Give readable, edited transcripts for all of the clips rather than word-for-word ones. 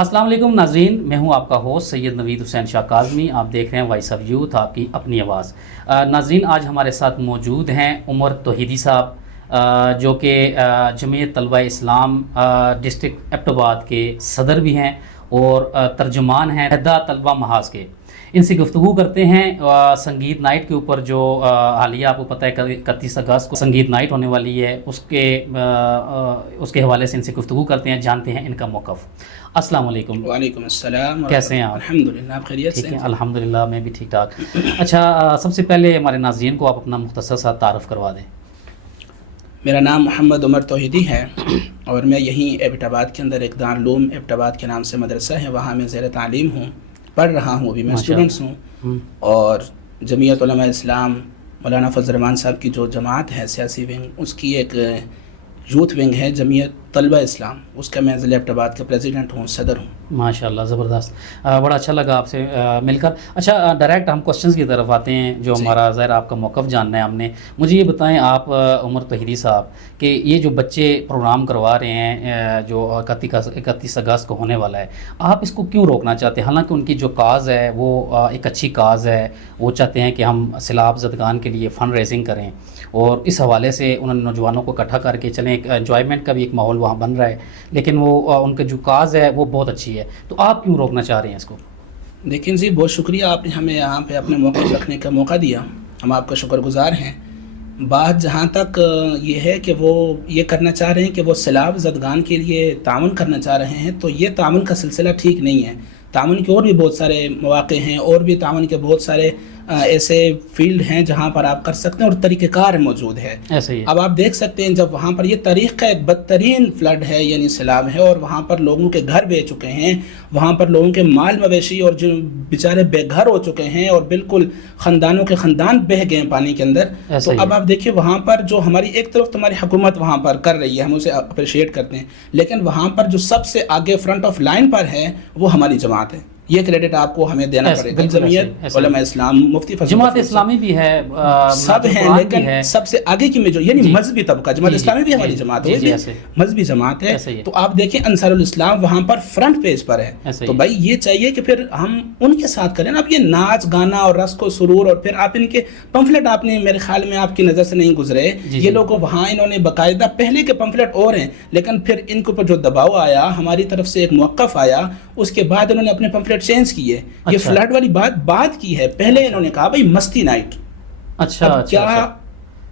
السلام علیکم ناظرین، میں ہوں آپ کا ہوسٹ سید نوید حسین شاہ کاظمی۔ آپ دیکھ رہے ہیں وائس آف یوتھ، آپ کی اپنی آواز۔ ناظرین، آج ہمارے ساتھ موجود ہیں عمر توحیدی صاحب، جو کہ جمعیت طلبہ اسلام ڈسٹرکٹ ایبٹ آباد کے صدر بھی ہیں اور ترجمان ہیں عہدہ طلبہ محاذ کے۔ ان سے گفتگو کرتے ہیں سنگیت نائٹ کے اوپر، جو حالیہ آپ کو پتہ ہے 31 اگست کو سنگیت نائٹ ہونے والی ہے، اس کے حوالے سے ان سے گفتگو کرتے ہیں، جانتے ہیں ان کا موقف۔ السلام علیکم۔ وعلیکم السلام۔ کیسے ہیں آپ؟ الحمدللہ، آپ خیریت سے ٹھیک ہیں؟ ہیں الحمدللہ، میں بھی ٹھیک ٹھاک۔ اچھا، سب سے پہلے ہمارے ناظرین کو آپ اپنا مختصر سا تعارف کروا دیں۔ میرا نام محمد عمر توحیدی ہے اور میں یہیں ایبٹ آباد کے اندر ایک دارالعلوم ایبٹ آباد کے نام سے مدرسہ ہے، وہاں میں زیر تعلیم ہوں، پڑھ رہا ہوں، ابھی میں اسٹوڈنٹس ہوں۔ اور جمعیت علماء اسلام مولانا فضل الرحمان صاحب کی جو جماعت ہے سیاسی ونگ، اس کی ایک یوتھ ونگ ہے جمعیت طلبہ اسلام، اس کا میں ضلع ایبٹ آباد کا پریزیڈنٹ ہوں، صدر ہوں۔ ماشاءاللہ، زبردست، بڑا اچھا لگا آپ سے مل کر۔ اچھا، ڈائریکٹ ہم کوشچنز کی طرف آتے ہیں، جو ہمارا ظاہر آپ کا موقف جاننا ہے ہم نے۔ مجھے یہ بتائیں آپ عمر توحیدی صاحب کہ یہ جو بچے پروگرام کروا رہے ہیں جو 31 اگست کو ہونے والا ہے، آپ اس کو کیوں روکنا چاہتے ہیں؟ حالانکہ ان کی جو کاز ہے وہ ایک اچھی کاز ہے، وہ چاہتے ہیں کہ ہم سیلاب زدگان کے لیے فنڈ ریزنگ کریں، اور اس حوالے سے انہوں نے نوجوانوں کو اکٹھا کر کے چلیں، ایک انجوائمنٹ کا بھی ایک ماحول وہاں بن رہا ہے، لیکن وہ ان کا جو کاز ہے وہ بہت اچھی ہے، تو آپ کیوں روکنا چاہ رہے ہیں اس کو؟ لیکن جی، بہت شکریہ، آپ نے ہمیں یہاں پہ اپنے موقف رکھنے کا موقع دیا، ہم آپ کا شکر گزار ہیں۔ بات جہاں تک یہ ہے کہ وہ یہ کرنا چاہ رہے ہیں کہ وہ سیلاب زدگان کے لیے تعاون کرنا چاہ رہے ہیں، تو یہ تعاون کا سلسلہ ٹھیک نہیں ہے۔ تعاون کے اور بھی بہت سارے مواقع ہیں، اور بھی تعاون کے بہت سارے ایسے فیلڈ ہیں جہاں پر آپ کر سکتے ہیں، اور طریقہ کار موجود ہے۔ ایسے ہی اب آپ دیکھ سکتے ہیں، جب وہاں پر یہ تاریخ کا ایک بدترین فلڈ ہے، یعنی سیلاب ہے، اور وہاں پر لوگوں کے گھر بہ چکے ہیں، وہاں پر لوگوں کے مال مویشی اور جو بیچارے بے گھر ہو چکے ہیں، اور بالکل خاندانوں کے خاندان بہہ گئے ہیں پانی کے اندر۔ تو اب آپ دیکھیے، وہاں پر جو ہماری ایک طرف تمہاری حکومت وہاں پر کر رہی ہے، ہم اسے اپریشیٹ کرتے ہیں، لیکن وہاں پر جو سب سے آگے فرنٹ آف لائن پر ہے وہ ہماری جماعت ہے۔ یہ کریڈٹ آپ کو ہمیں دینا پڑے گا۔ جمعیت علماء اسلام، مفتی فضل جماعت اسلامی بھی ہے، سب ہیں، لیکن سب سے آگے کی میں جو یعنی مذہبی طبقہ، جماعت اسلامی بھی ہماری جماعت ہے، مذہبی جماعت ہے۔ تو آپ دیکھیں انصار الاسلام وہاں پر فرنٹ پیج پر ہے، تو بھائی یہ چاہیے کہ پھر ہم ان کے ساتھ کریں نا۔ اب یہ ناچ گانا اور رقص و سرور، اور پھر آپ ان کے پمفلٹ، آپ نے میرے خیال میں آپ کی نظر سے نہیں گزرے، یہ لوگ وہاں انہوں نے باقاعدہ پہلے کے پمفلٹ اور ہیں، لیکن پھر ان کے اوپر جو دباؤ آیا، ہماری طرف سے ایک موقف آیا، اس کے بعد انہوں نے اپنے پمفلٹ چینج کیے۔ یہ فلڈ والی بات کی ہے، پہلے انہوں نے کہا بھائی مستی نائٹ۔ اچھا، کیا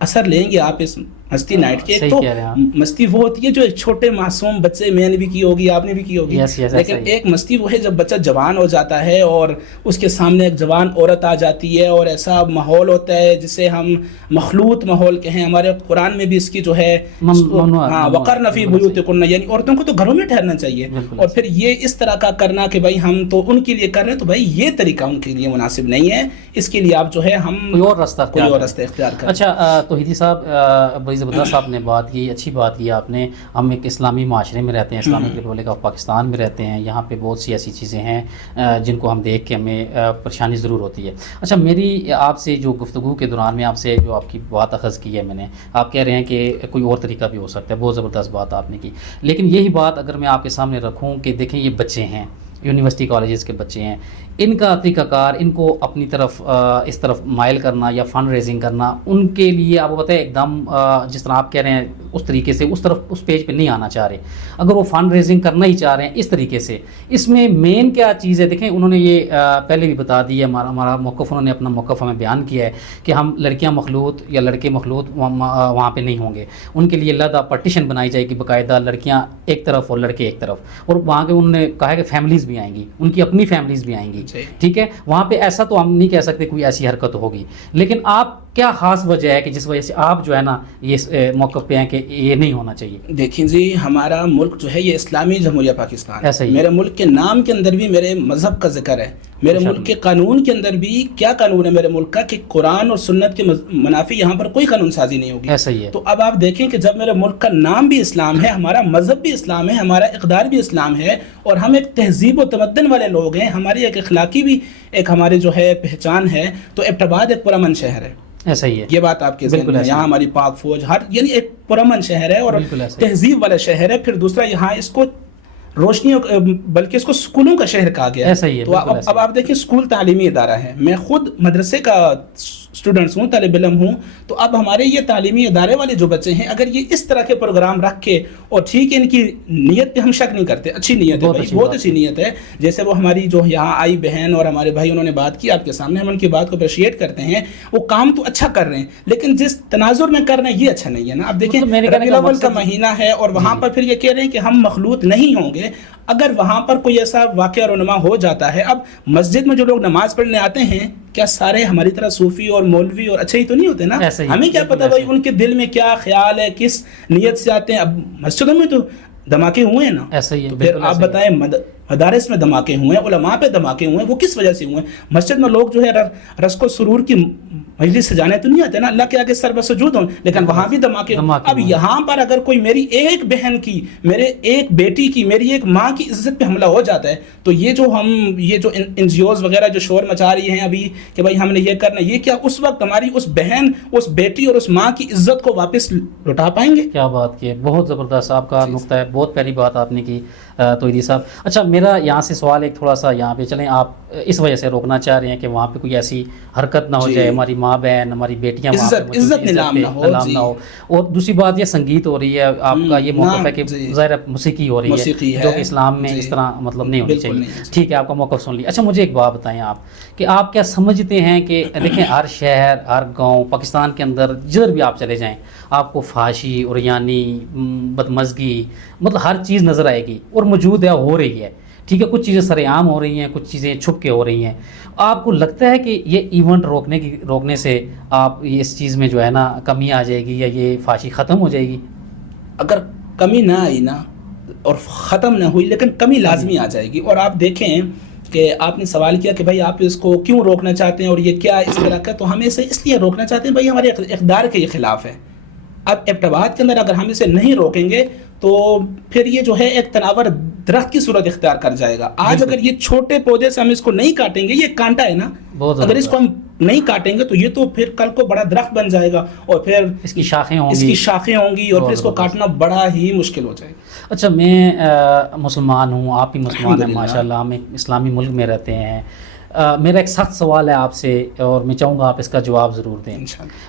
اثر لیں گے آپ اس مستی نائٹ کے؟ تو مستی وہ ہوتی ہے جو ایک چھوٹے معصوم بچے، میں نے بھی کی ہوگی، آپ نے بھی کی ہوگی، لیکن ایک مستی وہ ہے جب بچہ جوان ہو جاتا ہے اور اس کے سامنے ایک جوان عورت آ جاتی ہے، اور ایسا ماحول ہوتا ہے جسے ہم مخلوط ماحول کہیں۔ ہمارے قرآن میں بھی اس کی جو ہے وقرن فی بیوتکن، یعنی عورتوں کو تو گھروں میں ٹھہرنا چاہیے، اور پھر یہ اس طرح کا کرنا کہ بھائی ہم تو ان کے لیے کر رہے ہیں، تو بھائی یہ طریقہ ان کے لیے مناسب نہیں ہے، اس کے لیے آپ جو ہے ہم کوئی اور رستہ اختیار کریں۔ اچھا توحیدی صاحب، بڑی زبردست آپ نے بات کی، اچھی بات کی آپ نے۔ ہم ایک اسلامی معاشرے میں رہتے ہیں، اسلامک ریپبلک آف پاکستان میں رہتے ہیں، یہاں پہ بہت سی ایسی چیزیں ہیں جن کو ہم دیکھ کے ہمیں پریشانی ضرور ہوتی ہے۔ اچھا، میری آپ سے جو گفتگو کے دوران میں آپ سے جو آپ کی بات اخذ کی ہے میں نے، آپ کہہ رہے ہیں کہ کوئی اور طریقہ بھی ہو سکتا ہے، بہت زبردست بات آپ نے کی، لیکن یہی بات اگر میں آپ کے سامنے رکھوں کہ دیکھیں یہ بچے ہیں، یونیورسٹی کالجز کے بچے ہیں، ان کا طریقہ کار، ان کو اپنی طرف اس طرف مائل کرنا یا فنڈ ریزنگ کرنا، ان کے لیے آپ کو پتہ ہے ایک دم جس طرح آپ کہہ رہے ہیں اس طریقے سے اس طرف اس پیج پہ نہیں آنا چاہ رہے۔ اگر وہ فنڈ ریزنگ کرنا ہی چاہ رہے ہیں اس طریقے سے، اس میں مین کیا چیز ہے؟ دیکھیں انہوں نے یہ پہلے بھی بتا دی ہے، ہمارا موقف، انہوں نے اپنا موقف ہمیں بیان کیا ہے کہ ہم لڑکیاں مخلوط یا لڑکے مخلوط وہاں پہ نہیں ہوں گے، ان کے لیے علیحدہ پارٹیشن بنائی جائے گی باقاعدہ، لڑکیاں ایک طرف اور لڑکے ایک طرف، اور وہاں کے انہوں نے کہا ہے کہ فیملیز بھی آئیں گی، ان کی اپنی فیملیز بھی آئیں گی، ٹھیک ہے؟ وہاں پہ ایسا تو ہم نہیں کہہ سکتے کوئی ایسی حرکت ہوگی، لیکن آپ کیا خاص وجہ ہے کہ جس وجہ سے آپ جو ہے نا یہ موقف پہ ہیں کہ یہ نہیں ہونا چاہیے؟ دیکھیں جی، ہمارا ملک جو ہے یہ اسلامی جمہوریہ پاکستان ہے، میرے ملک کے نام کے اندر بھی میرے مذہب کا ذکر ہے، میرے ملک کے قانون کے اندر بھی کیا قانون ہے میرے ملک کا کہ قرآن اور سنت کے منافی یہاں پر کوئی قانون سازی نہیں ہوگی۔ ایسا ہی ہے۔ تو اب آپ دیکھیں کہ جب میرے ملک کا نام بھی اسلام ہے، ہمارا مذہب بھی اسلام ہے، ہمارا اقدار بھی اسلام ہے، اور ہم ایک تہذیب و تمدن والے لوگ ہیں، ہماری ایک اخلاقی بھی ایک ہماری جو ہے پہچان ہے، تو ایبٹ آباد ایک پرامن شہر ہے۔ ایسا ہی ہے، یہ بات آپ کے ذہن میں، یہاں ہماری پاک فوج یعنی ایک پرامن شہر ہے اور تہذیب والا شہر ہے۔ پھر دوسرا، یہاں اس کو روشنی بلکہ اس کو اسکولوں کا شہر کہا گیا ہے. تو اب آپ دیکھیں اسکول تعلیمی ادارہ ہے, میں خود مدرسے کا اسٹوڈنٹس ہوں, طالب علم ہوں, تو اب ہمارے یہ تعلیمی ادارے والے جو بچے ہیں اگر یہ اس طرح کے پروگرام رکھ کے, اور ٹھیک ہے ان کی نیت پہ ہم شک نہیں کرتے, اچھی نیت ہے بھائی, بہت اچھی نیت ہے, جیسے وہ ہماری جو یہاں آئی بہن اور ہمارے بھائی انہوں نے بات کی آپ کے سامنے, ہم ان کی بات کو اپریشیٹ کرتے ہیں, وہ کام تو اچھا کر رہے ہیں, لیکن جس تناظر میں کر رہے ہیں یہ اچھا نہیں ہے نا. اب دیکھیں ربیع الاول کا مہینہ ہے اور وہاں پر پھر یہ کہہ رہے ہیں کہ ہم مخلوط نہیں ہوں گے. اگر وہاں پر کوئی ایسا واقعہ رونما ہو جاتا ہے, اب مسجد میں جو لوگ نماز پڑھنے آتے ہیں کیا سارے ہماری طرح صوفی اور مولوی اور اچھے ہی تو نہیں ہوتے نا, ہمیں کیا پتہ بھائی ان کے دل میں کیا خیال ہے, کس نیت سے آتے ہیں. اب مسجدوں میں تو دھماکے ہوئے ہیں نا, ایسا ہی ہے. پھر آپ بتائیں مدارس میں دھماکے ہوئے ہیں, علماء پہ دھماکے ہوئے ہیں, وہ کس وجہ سے ہوئے ہیں؟ مسجد میں لوگ جو ہے رزق و سرور کی مجلس سجانے تو نہیں آتے نا, اللہ کے آگے سر بسجود ہوں, لیکن وہاں بھی دھماکے. اب یہاں پر اگر کوئی میری ایک بہن کی, میرے ایک بیٹی کی, میری ایک ماں کی عزت پہ حملہ ہو جاتا ہے, تو یہ جو این جی اوز وغیرہ جو شور مچا رہی ہیں ابھی کہ بھائی ہم نے یہ کرنا, یہ کیا اس وقت ہماری اس بہن, اس بیٹی اور اس ماں کی عزت کو واپس لوٹا پائیں گے؟ کیا بات کی, بہت زبردست آپ کا نقطہ ہے, بہت پیاری بات آپ نے کی توحیدی صاحب. اچھا میرا یہاں سے سوال ایک تھوڑا سا یہاں پہ چلیں, آپ اس وجہ سے روکنا چاہ رہے ہیں کہ وہاں پہ کوئی ایسی حرکت نہ ہو جائے, ہماری ماں بہن, ہماری بیٹیاں عزت نیلام نہ ہو. اور دوسری بات یہ سنگیت ہو رہی ہے, آپ کا یہ موقف ہے کہ ظاہر موسیقی ہو رہی ہے جو کہ اسلام میں اس طرح مطلب نہیں ہونی چاہیے. ٹھیک ہے, آپ کا موقف سن لیا. اچھا مجھے ایک بات بتائیں آپ کہ آپ کیا سمجھتے ہیں کہ دیکھیں ہر شہر, ہر گاؤں پاکستان کے اندر جدھر بھی آپ چلے جائیں آپ کو فحاشی, عریانی, بدمزگی, مطلب ہر چیز نظر آئے گی اور موجود ہے, ہو رہی ہے. ٹھیک ہے, کچھ چیزیں سر عام ہو رہی ہیں, کچھ چیزیں چھپ کے ہو رہی ہیں. آپ کو لگتا ہے کہ یہ ایونٹ روکنے سے آپ اس چیز میں جو ہے نا کمی آ جائے گی, یا یہ فحاشی ختم ہو جائے گی؟ اگر کمی نہ آئی نا اور ختم نہ ہوئی, لیکن کمی لازمی آ جائے گی. اور آپ دیکھیں کہ آپ نے سوال کیا کہ بھائی آپ اس کو کیوں روکنا چاہتے ہیں اور یہ کیا اس طرح کا, تو ہم اسے اس لیے روکنا چاہتے ہیں بھائی ہمارے اقدار کے خلاف ہے. اب ابتداءات کے اندر اگر ہم اسے نہیں روکیں گے تو پھر یہ جو ہے ایک تناور درخت کی صورت اختیار کر جائے گا. آج اگر یہ چھوٹے پودے سے ہم اس کو نہیں کاٹیں گے, یہ کانٹا ہے نا, اگر اس کو ہم نہیں کاٹیں گے تو یہ تو پھر کل کو بڑا درخت بن جائے گا, اور پھر اس کی شاخیں ہوں گی اور پھر اس کو کاٹنا بڑا ہی مشکل ہو جائے گا. اچھا میں مسلمان ہوں, آپ بھی مسلمان ہیں ماشاءاللہ, ہم ایک اسلامی ملک میں رہتے ہیں. میرا ایک سخت سوال ہے آپ سے اور میں چاہوں گا آپ اس کا جواب ضرور دیں.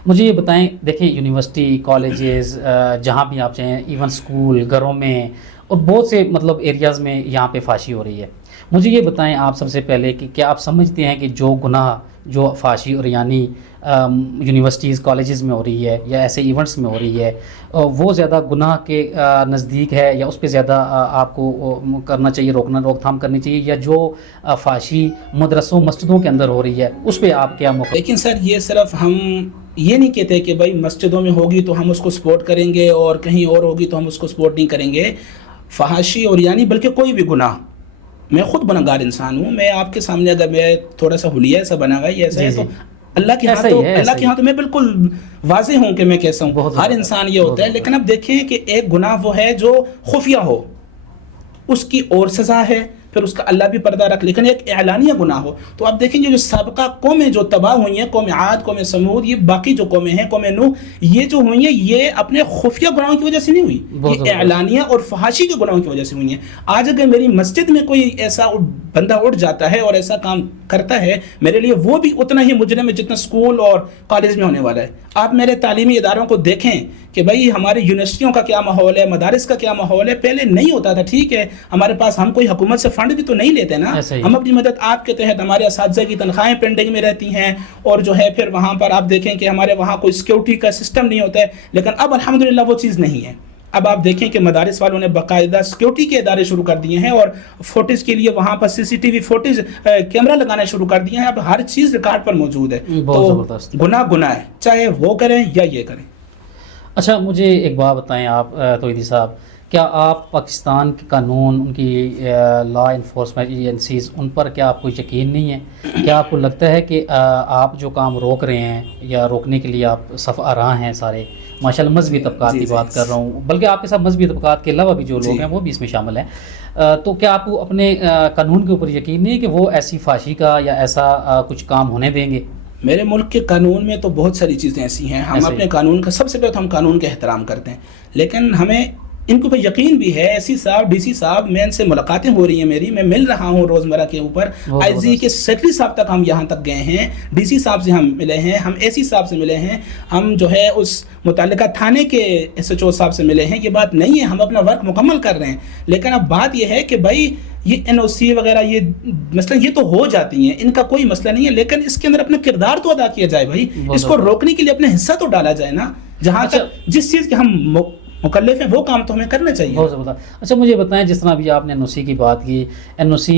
مجھے یہ بتائیں, دیکھیں یونیورسٹی, کالجز, جہاں بھی آپ چاہیں, ایون اسکول, گھروں میں اور بہت سے مطلب ایریاز میں یہاں پہ فحاشی ہو رہی ہے. مجھے یہ بتائیں آپ سب سے پہلے کہ کیا آپ سمجھتے ہیں کہ جو گناہ جو فحاشی اور یعنی یونیورسٹیز, کالجز میں ہو رہی ہے یا ایسے ایونٹس میں ہو رہی ہے, وہ زیادہ گناہ کے نزدیک ہے, یا اس پہ زیادہ آپ کو کرنا چاہیے, روک تھام کرنی چاہیے, یا جو فحاشی مدرسوں, مسجدوں کے اندر ہو رہی ہے اس پہ آپ کیا موقع؟ لیکن سر یہ صرف ہم یہ نہیں کہتے کہ بھائی مسجدوں میں ہوگی تو ہم اس کو سپورٹ کریں گے اور کہیں اور ہوگی تو ہم اس کو سپورٹ نہیں کریں گے. فحاشی اور یعنی بلکہ کوئی بھی گناہ, میں خود گنہگار انسان ہوں, میں آپ کے سامنے اگر میں تھوڑا سا حلیہ ایسا بنا ہوا ہے یہ ایسا ہے تو اللہ کے ہاں تو میں بالکل واضح ہوں کہ میں کیسا ہوں. ہر انسان یہ ہوتا ہے, لیکن اب دیکھیں کہ ایک گناہ وہ ہے جو خفیہ ہو, اس کی اور سزا ہے, پھر اس کا اللہ بھی پردہ رکھ, لیکن ایک اعلانیہ گناہ ہو. تو آپ دیکھیں جو سابقہ قومیں جو تباہ ہوئی ہیں, قوم عاد, قوم سمود, یہ باقی جو قومیں ہیں, قوم نوح, یہ جو ہوئی ہیں یہ اپنے خفیہ گناہوں کی وجہ سے نہیں ہوئی, یہ اعلانیہ اور فحاشی کے گناہوں کی وجہ سے ہوئی ہیں. آج اگر میری مسجد میں کوئی ایسا بندہ اٹھ جاتا ہے اور ایسا کام کرتا ہے, میرے لیے وہ بھی اتنا ہی مجرم ہے جتنا اسکول اور کالج میں ہونے والا ہے. آپ میرے تعلیمی اداروں کو دیکھیں کہ بھائی ہمارے یونیورسٹیوں کا کیا ماحول ہے, مدارس کا کیا ماحول ہے. پہلے نہیں ہوتا تھا, ٹھیک ہے, ہمارے پاس ہم کوئی حکومت سے فنڈ بھی تو نہیں لیتے نا, ہم اپنی مدد آپ کے تحت, ہمارے اساتذہ کی تنخواہیں پینڈنگ میں رہتی ہیں, اور جو ہے پھر وہاں پر آپ دیکھیں کہ ہمارے وہاں کوئی سیکیورٹی کا سسٹم نہیں ہوتا ہے. لیکن اب الحمدللہ وہ چیز نہیں ہے. اب آپ دیکھیں کہ مدارس والوں نے باقاعدہ سیکیورٹی کے ادارے شروع کر دیے ہیں, اور فوٹیج کے لیے وہاں پر CCTV فوٹیج کیمرہ لگانا شروع کر دیے ہیں. اب ہر چیز ریکارڈ پر موجود ہے. تو گناہ ہے, چاہے وہ کریں یا یہ کریں. اچھا مجھے ایک بات بتائیں آپ توحیدی صاحب, کیا آپ پاکستان کے قانون, ان کی لا انفورسمنٹ ایجنسیز, ان پر کیا آپ کو یقین نہیں ہے؟ کیا آپ کو لگتا ہے کہ آپ جو کام روک رہے ہیں یا روکنے کے لیے آپ صف آراں ہیں سارے, ماشاءاللہ مذہبی طبقات کی بات کر رہا ہوں, بلکہ آپ کے ساتھ مذہبی طبقات کے علاوہ بھی جو لوگ ہیں وہ بھی اس میں شامل ہیں, تو کیا آپ کو اپنے قانون کے اوپر یقین نہیں ہے کہ وہ ایسی فحاشی کا یا ایسا کچھ کام ہونے دیں گے؟ میرے ملک کے قانون میں تو بہت ساری چیزیں ایسی ہیں, ہم اپنے قانون کا سب سے پہلے ہم قانون کا احترام کرتے ہیں, لیکن ہمیں ان کو یقین بھی ہے. ایسی صاحب ڈی سی صاحب میں ان سے ملاقاتیں ہو رہی ہیں میری, میں مل رہا ہوں روزمرہ کے اوپر. آئی جی کے سیکرٹری صاحب تک ہم یہاں تک گئے ہیں, ڈی سی صاحب سے ہم ملے ہیں, ہم اے سی صاحب سے ملے ہیں, ہم جو ہے اس متعلقہ تھانے کے ایس ایچ او صاحب سے ملے ہیں. یہ بات نہیں ہے, ہم اپنا ورک مکمل کر رہے ہیں. لیکن اب بات یہ ہے کہ بھائی یہ این او سی وغیرہ یہ مثلا یہ تو ہو جاتی ہیں, ان کا کوئی مسئلہ نہیں ہے, لیکن اس کے اندر اپنا کردار تو ادا کیا جائے بھائی. اس کو روکنے کے لیے اپنا حصہ تو ڈالا جائے نا. جہاں تک جس چیز کے ہم مکلف ہیں وہ کام تو ہمیں کرنا چاہیے. بہت زبردست. اچھا مجھے بتائیں, جس طرح ابھی آپ نے این او سی کی بات کی, این او سی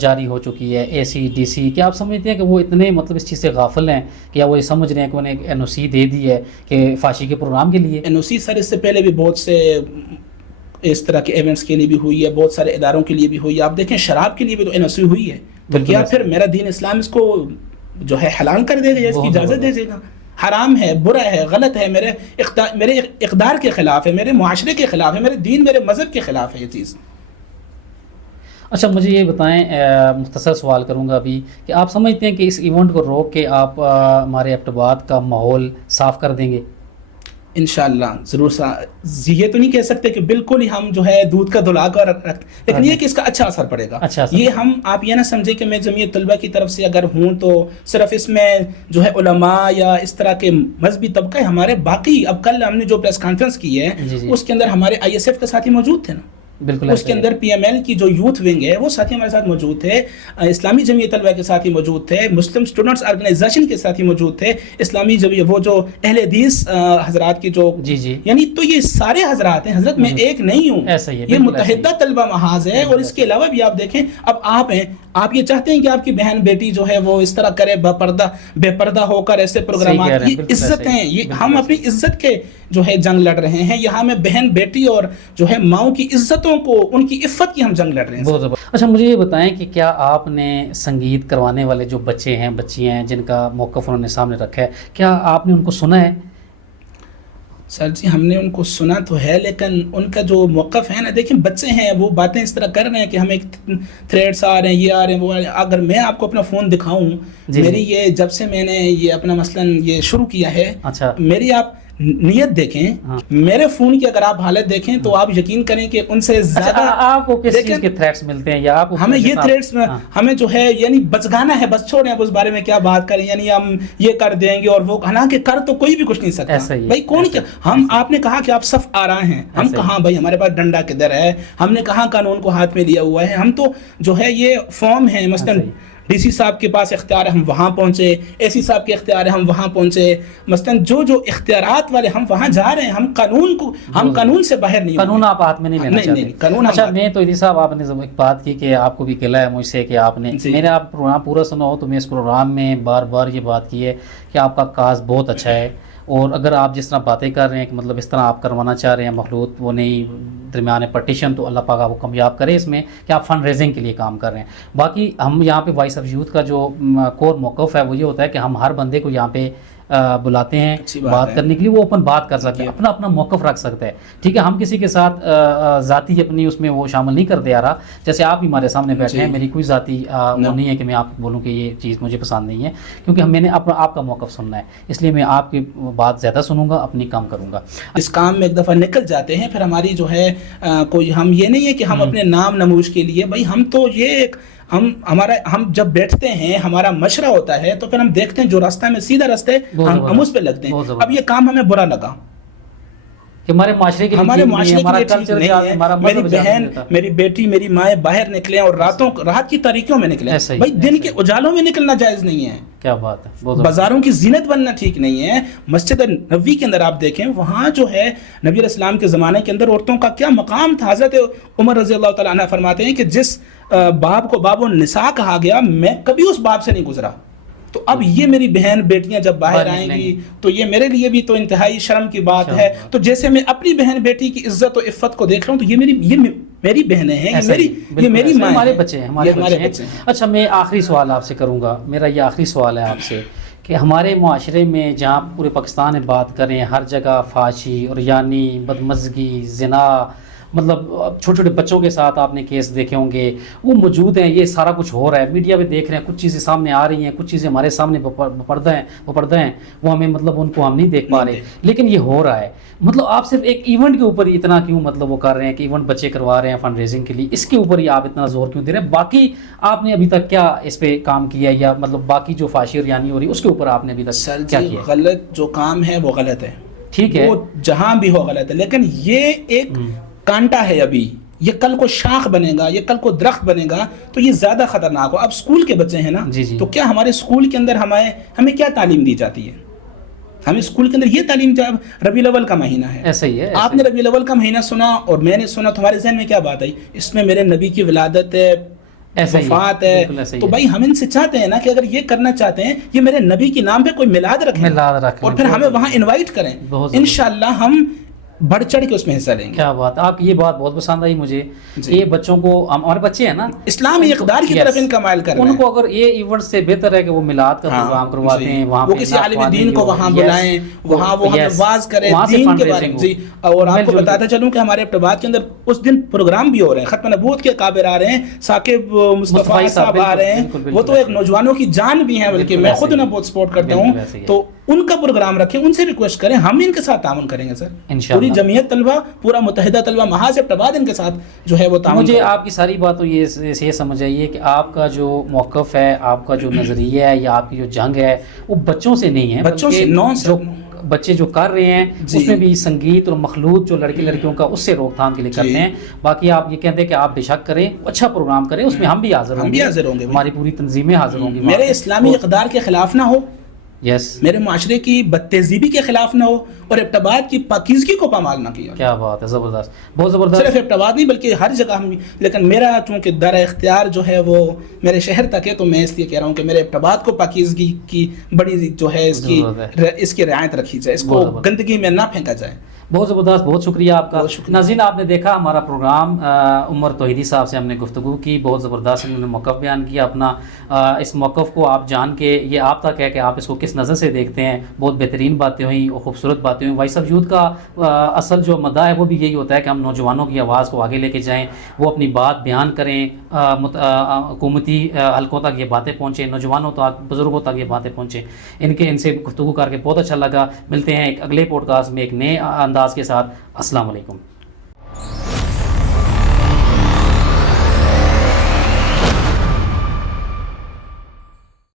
جاری ہو چکی ہے, اے سی ڈی سی, کیا آپ سمجھتے ہیں کہ وہ اتنے مطلب اس چیز سے غافل ہیں کہ یا وہ یہ سمجھ رہے ہیں کہ انہیں ایک این او سی دے دی ہے کہ فحاشی کے پروگرام کے لیے؟ این او سی سر اس سے پہلے بھی بہت سے اس طرح کے ایونٹس کے لیے بھی ہوئی ہے, بہت سارے اداروں کے لیے بھی ہوئی ہے. آپ دیکھیں شراب کے لیے بھی تو این او سی ہوئی ہے, تو کیا پھر میرا دین اسلام اس کو جو ہے حلال کر دے گا, اس کی اجازت دے دے گا؟ حرام ہے, برا ہے, غلط ہے, میرے اقدار کے خلاف ہے, میرے معاشرے کے خلاف ہے, میرے دین میرے مذہب کے خلاف ہے یہ چیز. اچھا مجھے یہ بتائیں, مختصر سوال کروں گا ابھی, کہ آپ سمجھتے ہیں کہ اس ایونٹ کو روک کے آپ ہمارے ایبٹ آباد کا ماحول صاف کر دیں گے؟ انشاءاللہ ضرور. یہ تو نہیں کہہ سکتے کہ بالکل ہی ہم جو ہے دودھ کا دھلا کر رکھتے, لیکن یہ کہ اس کا اچھا اثر پڑے گا. یہ ہم آپ یہ نہ سمجھے کہ میں جمعیت طلبہ کی طرف سے اگر ہوں تو صرف اس میں جو ہے علماء یا اس طرح کے مذہبی طبقے ہمارے باقی, اب کل ہم نے جو پریس کانفرنس کی ہے اس کے اندر ہمارے آئی ایس ایف کے ساتھی موجود تھے نا, بالکل اس کے اندر پی ایم ایل کی جو یوتھ ونگ ہے وہ ساتھی ہمارے ساتھ موجود تھے, اسلامی جمعیت طلبہ کے ساتھی موجود تھے, مسلم اسٹوڈنٹس آرگنائزیشن کے ساتھی موجود تھے, اسلامی وہ جو اہل حدیث حضرات کی جو یعنی تو یہ سارے حضرات ہیں. حضرت میں ایک نہیں ہوں, یہ متحدہ طلبہ محاذ ہے. اور اس کے علاوہ بھی آپ دیکھیں, اب آپ ہیں, آپ یہ چاہتے ہیں کہ آپ کی بہن بیٹی جو ہے وہ اس طرح کرے بے پردہ ہو کر ایسے پروگرامات, یہ عزت ہیں, یہ ہم اپنی عزت کے جو ہے جنگ لڑ رہے ہیں. یہاں میں بہن بیٹی اور جو ہے ماؤں کی عزتوں کو, ان کی عفت کی ہم جنگ لڑ رہے ہیں. اچھا مجھے یہ بتائیں کہ کیا آپ نے سنگیت کروانے والے جو بچے ہیں, بچیاں ہیں, جن کا موقف انہوں نے سامنے رکھا ہے, کیا آپ نے ان کو سنا ہے؟ سر جی ہم نے ان کو سنا تو ہے, لیکن ان کا جو موقف ہے نا, دیکھیں بچے ہیں, وہ باتیں اس طرح کر رہے ہیں کہ ہمیں تھریڈس آ رہے ہیں, یہ آ رہے ہیں, وہ آ رہے ہیں. اگر میں آپ کو اپنا فون دکھاؤں, میری یہ جب سے میں نے یہ اپنا مثلاً یہ شروع کیا ہے, میری آپ نیت دیکھیں, میرے فون کی اگر آپ حالت دیکھیں تو آپ یقین کریں کہ ان سے زیادہ آپ کو کس چیز کے تھریٹس ملتے ہیں, یا آپ ہمیں یہ تھریٹس ہمیں جو ہے یعنی بچگانا ہے, بس چھوڑیں اب اس بارے میں کیا بات کریں, یعنی ہم یہ کر دیں گے اور وہ, حالانکہ کر تو کوئی بھی کچھ نہیں سکتا بھائی. کون کیا ہم, آپ نے کہا کہ آپ صف آ رہے ہیں, ہم کہاں بھائی, ہمارے پاس ڈنڈا کدھر ہے, ہم نے کہاں قانون کو ہاتھ میں لیا ہوا ہے. ہم تو جو ہے یہ فارم ہے, مثلاً ڈی سی صاحب کے پاس اختیار ہے, ہم وہاں پہنچے, اے سی صاحب کے اختیار ہے, ہم وہاں پہنچے, مثلاً جو اختیارات والے ہم وہاں جا رہے ہیں. ہم قانون سے باہر نہیں, قانون آپ ہاتھ میں نہیں لینا چاہتے. اچھا میں تو ادی صاحب, آپ نے ایک بات کی کہ آپ کو بھی گلہ ہے مجھ سے کہ آپ نے میرا آپ پروگرام پورا سنا ہو, تو میں اس پروگرام میں بار بار یہ بات کی ہے کہ آپ کا کاز بہت اچھا ہے, اور اگر آپ جس طرح باتیں کر رہے ہیں کہ مطلب اس طرح آپ کروانا چاہ رہے ہیں مخلوط وہ نہیں درمیان پٹیشن, تو اللہ پاک آپ کو کامیاب کرے اس میں کہ آپ فنڈ ریزنگ کے لیے کام کر رہے ہیں. باقی ہم یہاں پہ وائس آف یوتھ کا جو کور موقف ہے وہ یہ ہوتا ہے کہ ہم ہر بندے کو یہاں پہ بلاتے ہیں بات کرنے کے لیے, وہ اوپن بات کر سکتے ہیں, اپنا اپنا موقف رکھ سکتا ہے. ٹھیک ہے, ہم کسی کے ساتھ ذاتی اپنی اس میں وہ شامل نہیں کرتے آ رہا. جیسے آپ بھی ہمارے سامنے بیٹھے ہیں, میری کوئی ذاتی وہ نہیں ہے کہ میں آپ کو بولوں کہ یہ چیز مجھے پسند نہیں ہے, کیونکہ میں نے آپ کا موقف سننا ہے, اس لیے میں آپ کی بات زیادہ سنوں گا, اپنی کام کروں گا. اس کام میں ایک دفعہ نکل جاتے ہیں, پھر ہماری جو ہے کوئی, ہم یہ نہیں ہے کہ ہم اپنے نام نموش کے لیے, بھائی ہم تو یہ ہم جب بیٹھتے ہیں, ہمارا مشورہ ہوتا ہے, تو پھر ہم دیکھتے ہیں جو راستہ میں سیدھا راستہ ہے ہم اس پہ لگتے ہیں. اب یہ کام ہمیں برا لگا کہ ہمارے معاشرے کے لیے میری بہن, میری بیٹی, میری مائیں باہر نکلیں اور رات کی تاریکیوں میں نکلیں, بھائی دن کے اجالوں میں نکلنا جائز نہیں ہے. کیا بات ہے, بازاروں کی زینت بننا ٹھیک نہیں ہے. مسجد نبوی کے اندر آپ دیکھیں, وہاں جو ہے نبی علیہ السلام کے زمانے کے اندر عورتوں کا کیا مقام تھا. حضرت عمر رضی اللہ تعالیٰ عنہ فرماتے ہیں کہ جس باب کو باب النساء کہا گیا, میں کبھی اس باب سے نہیں گزرا. تو اب یہ میری بہن بیٹیاں جب باہر آئیں گی تو یہ میرے لیے بھی تو انتہائی شرم کی بات ہے. تو جیسے میں اپنی بہن بیٹی کی عزت و عفت کو دیکھ رہا ہوں, تو یہ میری بہنیں ہیں, یہ میری ماں, ہمارے بچے ہیں. اچھا میں آخری سوال آپ سے کروں گا, میرا یہ آخری سوال ہے آپ سے کہ ہمارے معاشرے میں جہاں پورے پاکستان میں بات کریں, ہر جگہ فحاشی اور یعنی بدمزگی, زنا, مطلب چھوٹے چھوٹے بچوں کے ساتھ آپ نے کیس دیکھے ہوں گے، وہ موجود ہیں، یہ سارا کچھ ہو رہا ہے، میڈیا پہ دیکھ رہے ہیں، کچھ چیزیں سامنے آ رہی ہیں، کچھ چیزیں ہمارے سامنے پردہ ہیں وہ ہمیں مطلب ان کو ہم نہیں دیکھ پا رہے، لیکن یہ ہو رہا ہے. مطلب آپ صرف ایک ایونٹ کے اوپر اتنا کیوں مطلب وہ کر رہے ہیں کہ ایونٹ بچے کروا رہے ہیں فنڈ ریزنگ کے لیے، اس کے اوپر ہی آپ اتنا زور کیوں دے رہے ہیں؟ باقی آپ نے ابھی تک کیا اس پہ کام کیا، یا مطلب باقی جو فحاشی ریانی ہو رہی ہے اس کے اوپر آپ نے ابھی تک کیا کیا؟ غلط جو کام ہے وہ غلط ہے، ٹھیک ہے، وہ جہاں بھی ہو غلط ہے، لیکن یہ ایک کانٹا ہے، ابھی یہ کل کو شاخ بنے گا، یہ کل کو درخت بنے گا تو یہ زیادہ خطرناک ہو. اب اسکول کے بچے ہیں نا، تو کیا ہمارے اسکول کے اندر ہمیں کیا تعلیم دی جاتی ہے؟ ہمیں اسکول کے اندر یہ تعلیم، جب ربیع الاول کا مہینہ ہے، ایسا ہی ہے، آپ نے ربیع الاول کا مہینہ سنا اور میں نے سنا، تمہارے ذہن میں کیا بات آئی؟ اس میں میرے نبی کی ولادت ہے، وفات ہے. تو بھائی ہم ان سے چاہتے ہیں نا کہ اگر یہ کرنا چاہتے ہیں، یہ میرے نبی کے نام پہ کوئی میلاد رکھیں اور پھر ہمیں وہاں انوائٹ کریں، انشاءاللہ ہم بڑھ چڑھ کے اس میں حصہ لیں گے. کیا بات، آپ یہ بات بہت پسند آئی مجھے. یہ بچوں کو، ہمارے بچے ہیں نا، اسلامی اقدار کی طرف ان کا مائل کرنا ہے. ان کو اگر یہ ایونٹ سے بہتر ہے کہ وہ میلاد کا پروگرام کرواتے ہیں، وہاں وہ کسی عالم دین کو وہاں بلائیں، وہاں وہ ہمیں واز کریں دین کے بارے میں. اور آپ کو بتاتا چلوں کہ ہمارے ابتباد کے اندر اس دن پروگرام بھی ہو رہے ہیں، ختم نبوت کے کابر آ رہے ہیں، ثاقب مصطفیٰ صاحب آ رہے ہیں، وہ تو ایک نوجوانوں کی جان بھی ہیں، بلکہ میں خود انہیں بہت سپورٹ کرتا ہوں. تو ان کا پروگرام رکھیں، ان سے ریکویسٹ کریں، ہم ان کے ساتھ تعاون کریں گے سر. پوری جمعیت طلبہ، پورا متحدہ طلبہ محاذ ابتباد ان کے ساتھ جو ہے وہ تعاون. مجھے آپ کی ساری بات تو یہ سمجھ آئیے کہ آپ کا جو موقف ہے، آپ کا جو نظریہ ہے، یا آپ کی جو جنگ ہے، وہ بچوں سے نہیں ہے، بچوں سے جو بچے جو کر رہے ہیں اس میں بھی سنگیت اور مخلوط جو لڑکی لڑکیوں کا، اس سے روک تھام کے لیے کرتے ہیں. باقی آپ یہ کہتے ہیں کہ آپ بے شک کریں، اچھا پروگرام کریں، اس میں ہم بھی حاضر ہوں گے، ہماری پوری تنظیمیں حاضر ہوں گی، میرے اسلامی اقدار کے خلاف نہ ہو، یس، میرے معاشرے کی بد تہذیبی کے خلاف نہ ہو، اور ابتباد کی پاکیزگی کو پامال نہ کیا. کیا بات ہے، زبردست، بہت زبردست. صرف ابتباد نہیں بلکہ ہر جگہ ہم، لیکن میرا چونکہ در اختیار جو ہے وہ میرے شہر تک ہے، تو میں اس لیے کہہ رہا ہوں کہ میرے ابتباد کو پاکیزگی کی بڑی جو ہے اس کی رعایت رکھی جائے، اس کو گندگی میں نہ پھینکا جائے. بہت زبردست، بہت شکریہ آپ کا. ناظرین، آپ نے دیکھا ہمارا پروگرام، عمر توحیدی صاحب سے ہم نے گفتگو کی، بہت زبردست انہوں نے موقف بیان کیا اپنا. اس موقف کو آپ جان کے، یہ آپ تک ہے کہ آپ اس کو کس نظر سے دیکھتے ہیں. بہت بہترین باتیں ہوئیں اور خوبصورت باتیں ہوئیں. وائس آف یوتھ کا اصل جو مدعا ہے وہ بھی یہی ہوتا ہے کہ ہم نوجوانوں کی آواز کو آگے لے کے جائیں، وہ اپنی بات بیان کریں، حکومتی حلقوں تک یہ باتیں پہنچیں، نوجوانوں تک، بزرگوں تک یہ باتیں پہنچیں. ان سے گفتگو کر کے بہت اچھا لگا. ملتے ہیں ایک اگلے پوڈ کاسٹ میں ایک نئے انداز کے ساتھ. السلام علیکم.